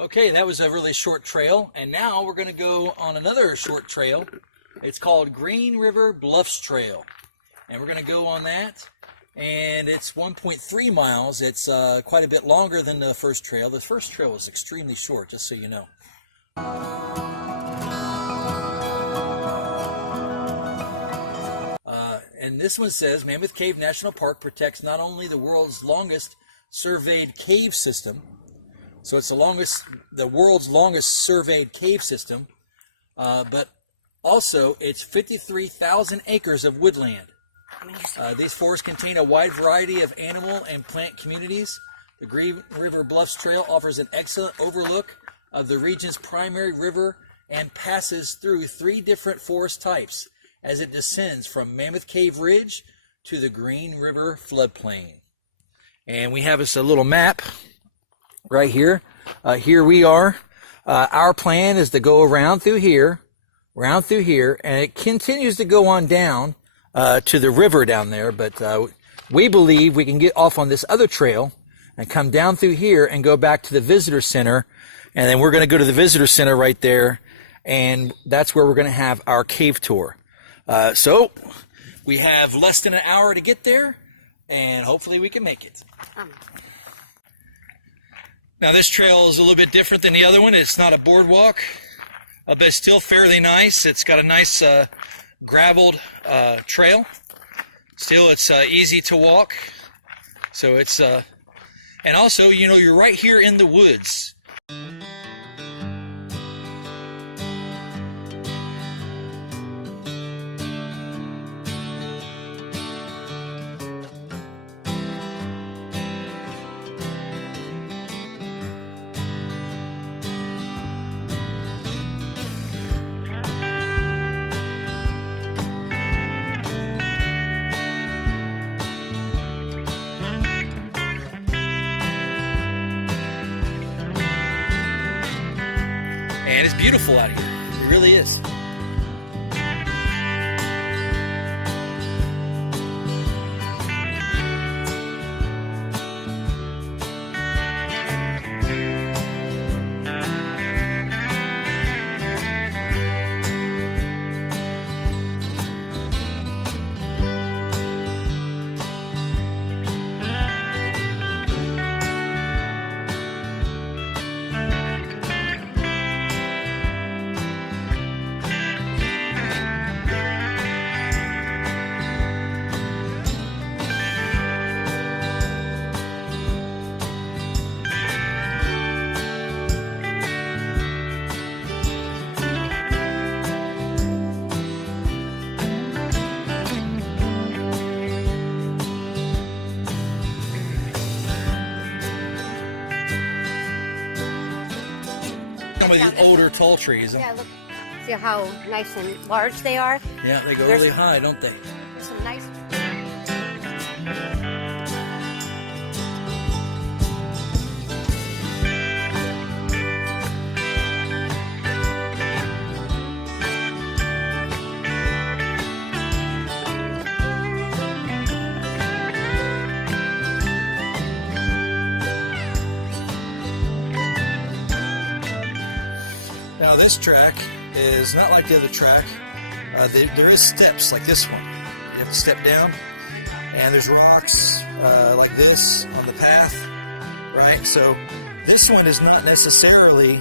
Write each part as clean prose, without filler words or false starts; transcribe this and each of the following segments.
Okay, that was a really short trail, and now we're going to go on another short trail. It's called Green River Bluffs Trail, and we're going to go on that, and it's 1.3 miles. It's quite a bit longer than the first trail. The first trail was extremely short, just so you know. And this one says, Mammoth Cave National Park protects not only the world's longest surveyed cave system, so it's the world's longest surveyed cave system, but also it's 53,000 acres of woodland. These forests contain a wide variety of animal and plant communities. The Green River Bluffs Trail offers an excellent overlook of the region's primary river and passes through 3 different forest types as it descends from Mammoth Cave Ridge to the Green River floodplain. And we have us a little map right here. Here we are. Our plan is to go around through here, and it continues to go on down to the river down there, but we believe we can get off on this other trail and come down through here and go back to the visitor center, and then we're going to go to the visitor center right there, and that's where we're going to have our cave tour. So we have less than an hour to get there, and hopefully we can make it. Now this trail is a little bit different than the other one. It's not a boardwalk, but it's still fairly nice. It's got a nice graveled trail. Still, it's easy to walk. So it's, and also, you know, you're right here in the woods. And it's beautiful out here. It really is. Some of these older tall trees. Yeah, look, see how nice and large they are? Yeah, they go really high, don't they? There's some nice... Now this track is not like the other track. There is steps like this one. You have to step down, and there's rocks like this on the path, right? So this one is not necessarily,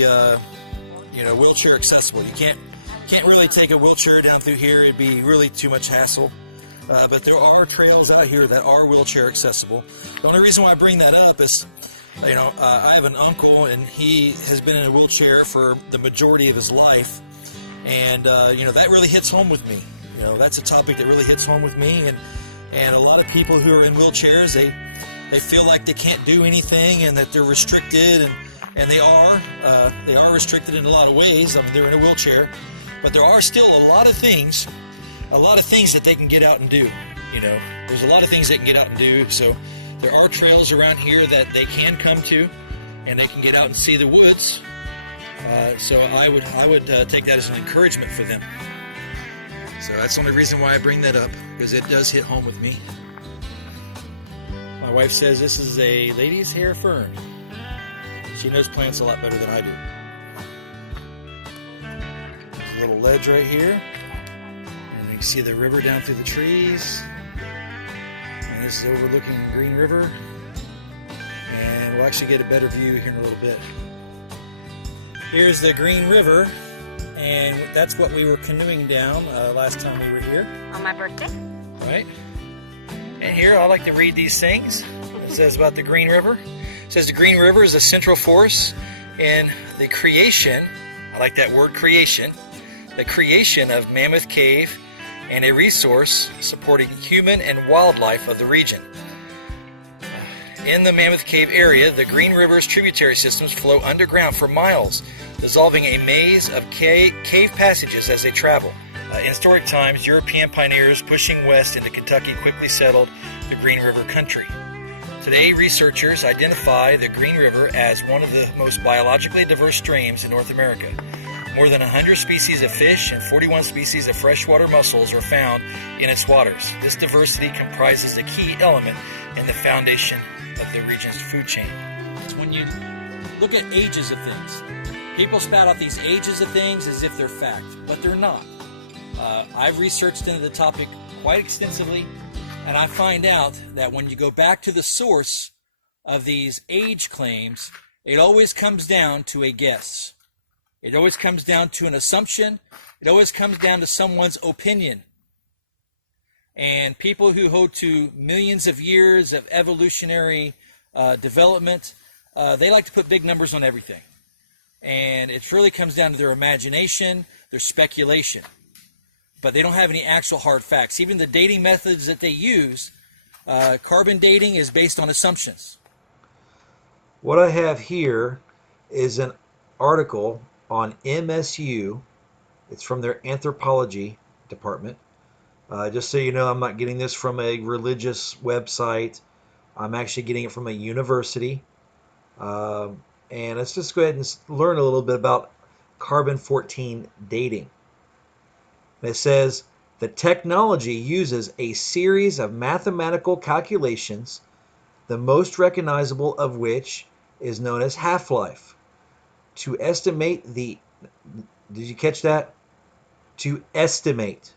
you know, wheelchair accessible. You can't really take a wheelchair down through here. It'd be really too much hassle. But there are trails out here that are wheelchair accessible. The only reason why I bring that up is, you know, I have an uncle, and he has been in a wheelchair for the majority of his life, and you know, that really hits home with me. You know, that's a topic that really hits home with me, and a lot of people who are in wheelchairs, they feel like they can't do anything, and that they're restricted, and they are restricted in a lot of ways. I mean, they're in a wheelchair, but there are still a lot of things that they can get out and do. You know, there's a lot of things they can get out and do. So there are trails around here that they can come to, and they can get out and see the woods. So I would take that as an encouragement for them. So that's the only reason why I bring that up, because it does hit home with me. My wife says this is a lady's hair fern. She knows plants a lot better than I do. There's a little ledge right here. And you can see the river down through the trees. And this is overlooking Green River. And we'll actually get a better view here in a little bit. Here's the Green River. And that's what we were canoeing down last time we were here. On my birthday? Right. And here I like to read these things. It says about the Green River. It says the Green River is a central force in the creation, I like that word creation, the creation of Mammoth Cave and a resource supporting human and wildlife of the region. In the Mammoth Cave area, the Green River's tributary systems flow underground for miles, dissolving a maze of cave passages as they travel. In historic times, European pioneers pushing west into Kentucky quickly settled the Green River country. Today, researchers identify the Green River as one of the most biologically diverse streams in North America. More than 100 species of fish and 41 species of freshwater mussels are found in its waters. This diversity comprises a key element in the foundation of the region's food chain. When you look at ages of things, people spout out these ages of things as if they're fact, but they're not. I've researched into the topic quite extensively, and I find out that when you go back to the source of these age claims, it always comes down to a guess. It always comes down to an assumption. It always comes down to someone's opinion. And people who hold to millions of years of evolutionary development, they like to put big numbers on everything. And it really comes down to their imagination, their speculation. But they don't have any actual hard facts. Even the dating methods that they use, carbon dating is based on assumptions. What I have here is an article on MSU. It's from their anthropology department. Just so you know, I'm not getting this from a religious website. I'm actually getting it from a university. And let's just go ahead and learn a little bit about carbon-14 dating. It says, the technology uses a series of mathematical calculations, the most recognizable of which is known as half-life, to estimate the... Did you catch that? To estimate.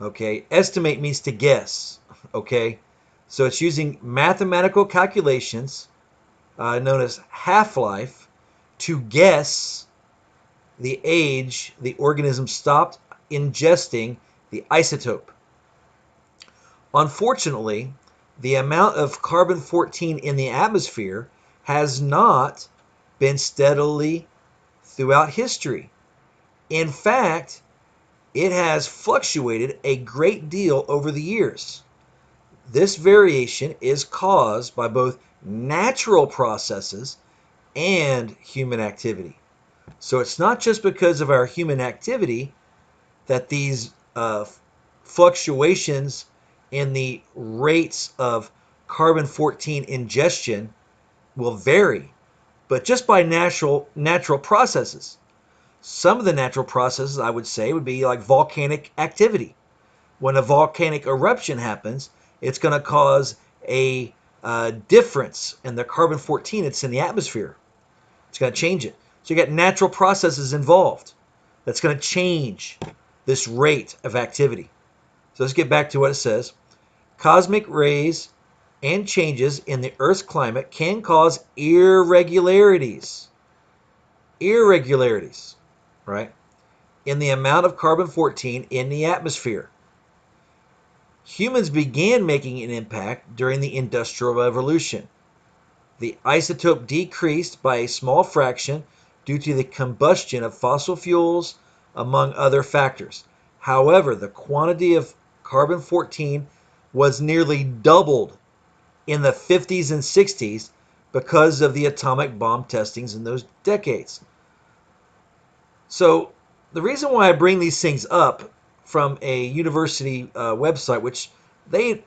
Okay, estimate means to guess. Okay, so it's using mathematical calculations known as half-life to guess the age the organism stopped ingesting the isotope. Unfortunately, the amount of carbon-14 in the atmosphere has not been steadily throughout history. In fact, it has fluctuated a great deal over the years. This variation is caused by both natural processes and human activity. So it's not just because of our human activity that these fluctuations in the rates of carbon-14 ingestion will vary, but just by natural processes. Some of the natural processes, I would say, would be like volcanic activity. When a volcanic eruption happens, it's going to cause a difference in the carbon-14 that's in the atmosphere. It's going to change it. So you got natural processes involved that's going to change this rate of activity. So let's get back to what it says. Cosmic rays and changes in the Earth's climate can cause irregularities, right, in the amount of carbon-14 in the atmosphere. Humans began making an impact during the Industrial Revolution. The isotope decreased by a small fraction due to the combustion of fossil fuels, among other factors. However, the quantity of carbon-14 was nearly doubled in the 50s and 60s because of the atomic bomb testings in those decades. So the reason why I bring these things up from a university website, which they,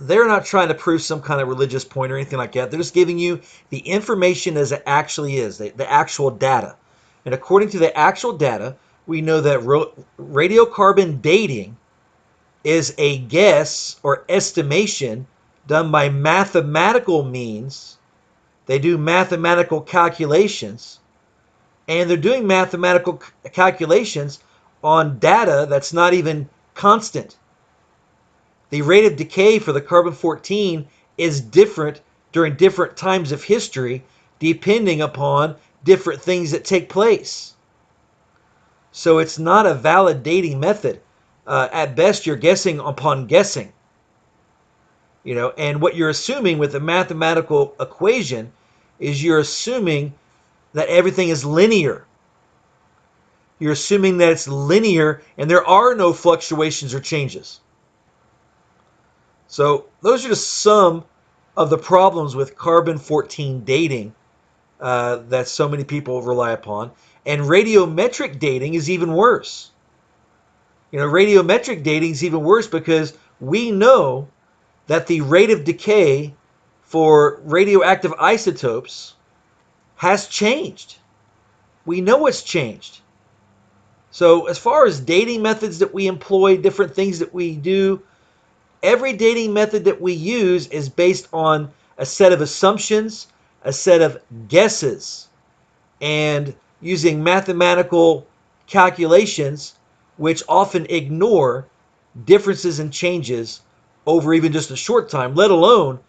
they're not trying to prove some kind of religious point or anything like that. They're just giving you the information as it actually is, the actual data. And according to the actual data, we know that radiocarbon dating is a guess or estimation done by mathematical means. They do mathematical calculations, and they're doing mathematical calculations on data that's not even constant. The rate of decay for the carbon-14 is different during different times of history, depending upon different things that take place. So it's not a valid dating method. At best, you're guessing upon guessing. And what you're assuming with a mathematical equation is you're assuming that everything is linear. You're assuming that it's linear and there are no fluctuations or changes. So those are just some of the problems with carbon-14 dating that so many people rely upon. And radiometric dating is even worse. Radiometric dating is even worse because we know that the rate of decay for radioactive isotopes has changed. We know it's changed. So as far as dating methods that we employ, different things that we do, every dating method that we use is based on a set of assumptions, a set of guesses, and using mathematical calculations, which often ignore differences and changes over even just a short time, let alone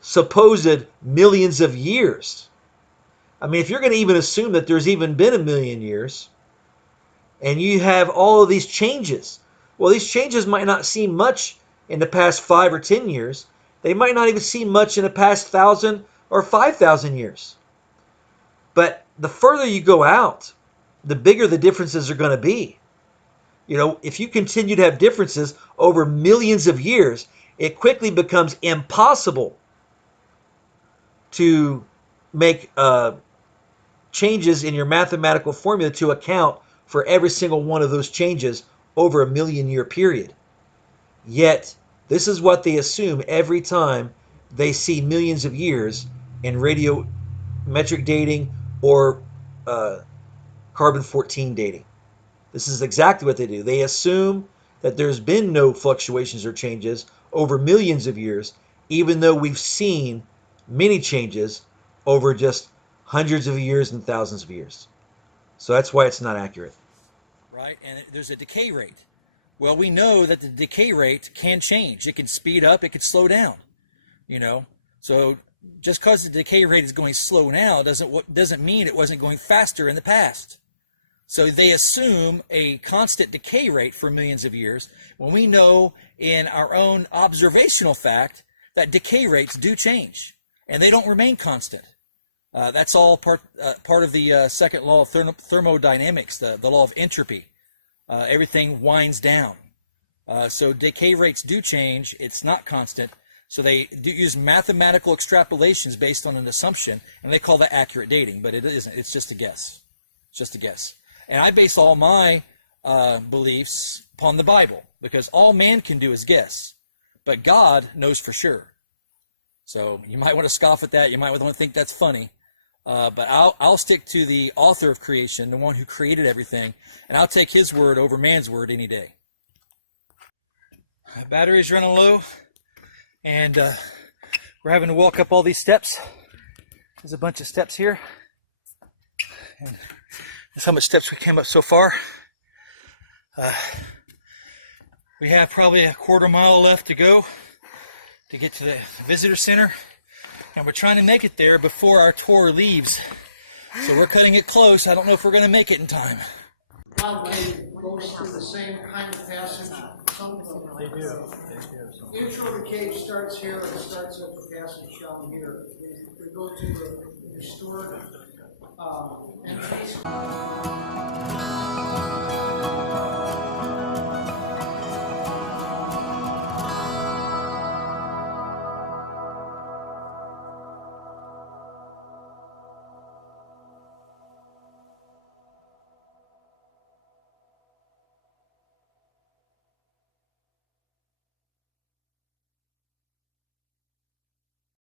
supposed millions of years. I mean, if you're going to even assume that there's even been a million years, and you have all of these changes, well, these changes might not seem much in the past 5 or 10 years. They might not even seem much in the past 1,000 or 5,000 years. But the further you go out, the bigger the differences are going to be. If you continue to have differences over millions of years, it quickly becomes impossible to make changes in your mathematical formula to account for every single one of those changes over a million-year period. Yet, this is what they assume every time they see millions of years in radiometric dating or carbon-14 dating. This is exactly what they do. They assume that there's been no fluctuations or changes over millions of years, even though we've seen many changes over just hundreds of years and thousands of years. So that's why it's not accurate. Right, and there's a decay rate. Well, we know that the decay rate can change. It can speed up, it can slow down. So just because the decay rate is going slow now doesn't mean it wasn't going faster in the past. So they assume a constant decay rate for millions of years when we know in our own observational fact that decay rates do change and they don't remain constant. That's all part of the second law of thermodynamics, the law of entropy. Everything winds down. So decay rates do change. It's not constant. So they do use mathematical extrapolations based on an assumption, and they call that accurate dating, but it isn't. It's just a guess. It's just a guess. And I base all my beliefs upon the Bible, because all man can do is guess. But God knows for sure. So you might want to scoff at that. You might want to think that's funny. But I'll stick to the author of creation, the one who created everything, and I'll take his word over man's word any day. Battery's running low, and we're having to walk up all these steps. There's a bunch of steps here. And that's how much steps we came up so far. We have probably a quarter mile left to go to get to the visitor center. And we're trying to make it there before our tour leaves. So we're cutting it close. I don't know if we're going to make it in time. Probably goes through the same kind of passage. They do. The intro to the cave starts here and starts at the passage down here. They go to the historic entrance.